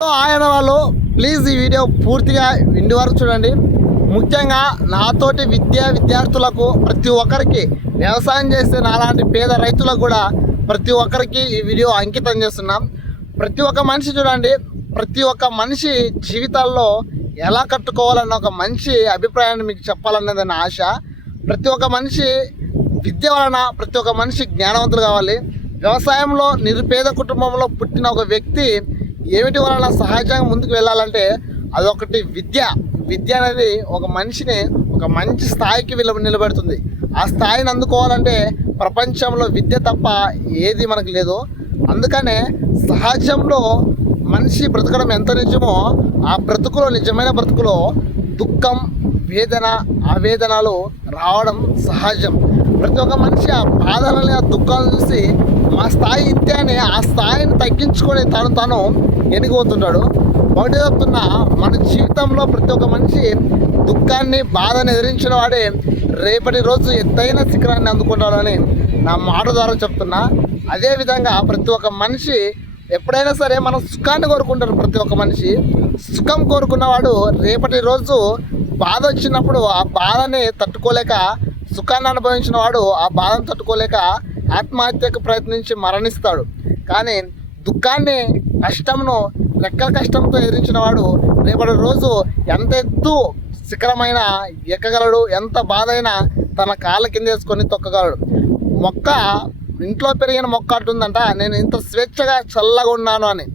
ఆయన వాళ్ళు ప్లీజ్ ఈ వీడియో పూర్తిగా ఇంటి వరకు చూడండి. ముఖ్యంగా నాతోటి విద్యార్థులకు ప్రతి ఒక్కరికి వ్యవసాయం చేసే నాలాంటి పేద రైతులకు కూడా ప్రతి ఒక్కరికి ఈ వీడియో అంకితం చేస్తున్నాం. ప్రతి ఒక్క మనిషి చూడండి, ప్రతి ఒక్క మనిషి జీవితాల్లో ఎలా కట్టుకోవాలన్న ఒక మంచి అభిప్రాయాన్ని మీకు చెప్పాలన్నది నా ఆశ. ప్రతి ఒక్క మనిషి విద్య వలన ప్రతి ఒక్క మనిషి జ్ఞానవంతులు కావాలి. వ్యవసాయంలో నిరుపేద కుటుంబంలో పుట్టిన ఒక వ్యక్తి ఏమిటి వలన సహజంగా ముందుకు వెళ్ళాలంటే అదొకటి విద్య. విద్య అనేది ఒక మనిషిని ఒక మంచి స్థాయికి నిలబెడుతుంది. ఆ స్థాయిని అందుకోవాలంటే ప్రపంచంలో విద్య తప్ప ఏది మనకు లేదు. అందుకనే సహజంలో మనిషి బ్రతకడం ఎంత నిజమో ఆ బ్రతుకులో, నిజమైన బ్రతుకులో దుఃఖం, వేదన, ఆవేదనలు రావడం సహజం. ప్రతి ఒక్క మనిషి ఆ బాధలని, ఆ దుఃఖాలను చూసి మా స్థాయి ఇంతే అని ఆ స్థాయిని తగ్గించుకొని తాను ఎనిగిపోతుంటాడు. ఒకటి చెప్తున్నా, మన జీవితంలో ప్రతి ఒక్క మనిషి దుఃఖాన్ని, బాధను ఎదిరించిన వాడే రేపటి రోజు ఎత్తైన శిఖరాన్ని అందుకుంటాడని నా మాట ద్వారా చెప్తున్నా. అదేవిధంగా ప్రతి ఒక్క మనిషి ఎప్పుడైనా సరే మనం సుఖాన్ని కోరుకుంటారు. ప్రతి ఒక్క మనిషి సుఖం కోరుకున్నవాడు రేపటి రోజు బాధ వచ్చినప్పుడు ఆ బాధని తట్టుకోలేక, సుఖాన్ని అనుభవించిన వాడు ఆ బాధను తట్టుకోలేక ఆత్మహత్యకు ప్రయత్నించి మరణిస్తాడు. కానీ దుఃఖాన్ని, కష్టంను రెక్కల కష్టంతో ఎదిరించిన వాడు రేపటి రోజు ఎంత ఎత్తు శిఖరమైన ఎక్కగలడు, ఎంత బాధ అయినా తన కాళ్ళ కింద వేసుకొని తొక్కగలడు. మొక్క, ఇంట్లో పెరిగిన మొక్క అంటుందంట, నేను ఇంత స్వేచ్ఛగా చల్లగా ఉన్నాను అని.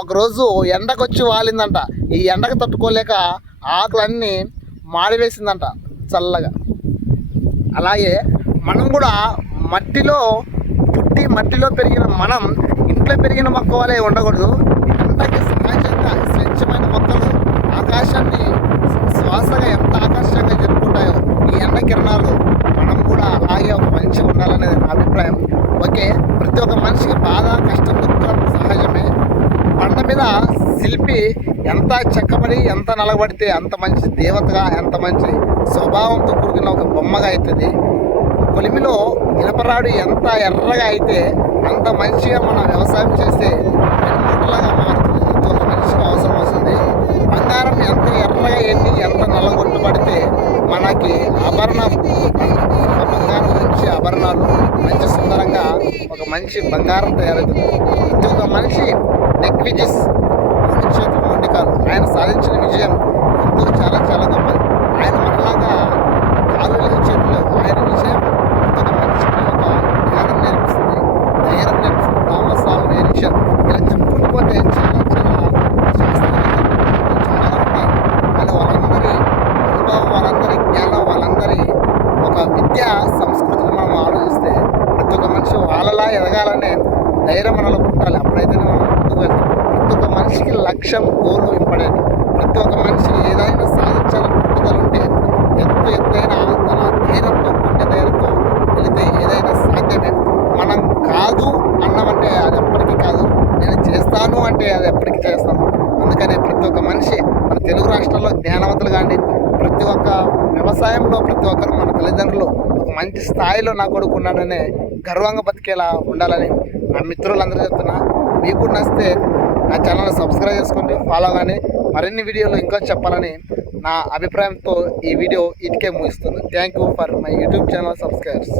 ఒకరోజు ఎండకొచ్చి వాలిందంట. ఈ ఎండకు తట్టుకోలేక ఆకులన్నీ మాడివేసిందంట చల్లగా. అలాగే మనం కూడా మట్టిలో పుట్టి మట్టిలో పెరిగిన మనం ఇంట్లో పెరిగిన మొక్క వలె ఉండకూడదు. ఎండకి సహజంగా స్వచ్ఛమైన మొక్కలు ఆకాశాన్ని శ్వాసగా ఎంత ఆకర్షంగా జరుపుకుంటాయో ఈ ఎండ కిరణాలు మనం కూడా అలాగే ఒక మంచిగా ఉండాలనేది నా అభిప్రాయం. ఓకే, ప్రతి ఒక్క మనిషికి బాధ, కష్టం, దుఃఖం సహజమే. బండ మీద శిల్పి ఎంత చెక్కబడి, ఎంత నలగబడితే అంత మంచి దేవతగా, ఎంత మంచి స్వభావంతో కూడుకున్న ఒక బొమ్మగా అవుతుంది. కొలిమిలో ఇనపరాడు ఎంత ఎర్రగా అయితే అంత మంచిగా మన వ్యవసాయం చేస్తే మూటలాగా మారుతుంది. ప్రతి ఒక్క మనిషికి అవసరం వస్తుంది. బంగారం ఎంత ఎర్రగా ఎండి, ఎంత నల్లగొట్టుబడితే మనకి ఆభరణం, బంగారం మంచి ఆభరణాలు, మంచి సుందరంగా ఒక మంచి బంగారం తయారవుతుంది. ప్రతి ఒక్క మనిషి నెక్ విజిస్, మొండి చేతులు, మొండి కాలు. ఆయన సాధించిన విజయం ఎంతో చాలా చాలా గొప్పది. ఆయన మనలాగా కాలు లేవు, చేతులు లేవు. ఆయన విజయం ప్రతి ఒక్క మనిషికి ఒక జ్ఞానం నేర్పిస్తుంది, ధైర్యం నేర్పిస్తుంది. థామస్ ఆల్వా ఎడిసన్ ఇలా చెప్పుకుంటూ పోతే చాలా చాలా శాస్త్రవేత్తలు చాలా ఉంటాయి. కానీ వాళ్ళందరి అనుభవం, వాళ్ళందరి జ్ఞానం, వాళ్ళందరి ఒక విద్యా సంస్కృతిని మనం ఆలోచిస్తే ప్రతి ఒక్క మనిషి వాళ్ళలా ఎదగాలనే ధైర్యం మనలో పుట్టాలి. అప్పుడైతేనే మనం ముందుకు వెళ్తాం. ప్రతి ఒక్క మనిషికి లక్ష్యం, గోలు ఇంపార్టెంట్. ప్రతి ఒక్క మనిషి ఏదైనా సాధించాలని పట్టుదల ఉంటే ఎత్తైన తన ధైర్యంతో, గుండె ధైర్యంతో వెళితే ఏదైనా సాధ్యమే. మనం కాదు అన్నామంటే అది ఎప్పటికీ కాదు, నేను చేస్తాను అంటే అది ఎప్పటికీ చేస్తాను. అందుకనే ప్రతి ఒక్క మనిషి మన తెలుగు రాష్ట్రాల్లో జ్ఞానవంతులు కానీ, ప్రతి ఒక్క వ్యవసాయంలో ప్రతి ఒక్కరు మన తల్లిదండ్రులు ఒక మంచి స్థాయిలో నా కొడుకు ఉన్నాడనే గర్వంగా బతికేలా ఉండాలని నా మిత్రులందరూ చెప్తున్నా. మీకు నచ్చితే నా ఛానల్ని సబ్స్క్రైబ్ చేసుకోండి, ఫాలో కానీ. మరిన్ని వీడియోలు ఇంకా చెప్పాలని నా అభిప్రాయంతో ఈ వీడియో ఇటుకే ముగిస్తుంది. Thank you for my YouTube channel subscribers.